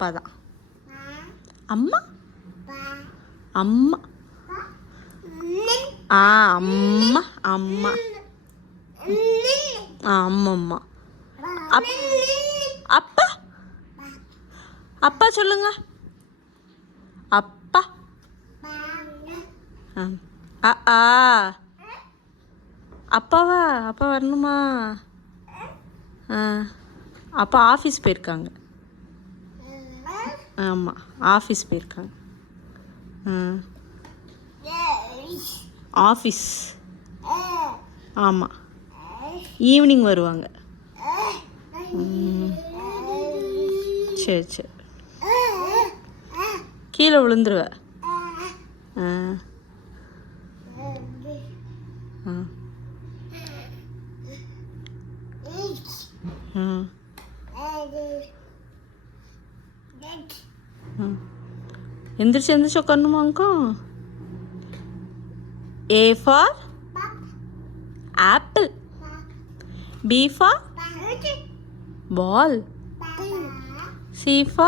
அப்பா தான். அம்மா அம்மா அம்மா அம்மா அம்மம்மா. அப்பா அப்பா சொல்லுங்க. அப்பா. அப்பாவா? அப்பா வரணுமா? அப்பா ஆஃபீஸ் போயிருக்காங்க. ஆமாம், ஆஃபீஸ் போயிருக்காங்க. ஆஃபீஸ். ஆமாம், ஈவினிங் வருவாங்க. சரி சரி, கீழே விழுந்துருவ. எந்திரிச்சு எந்திரிச்சு உட்காரணுமாங்கும். A for apple. B for ball. C for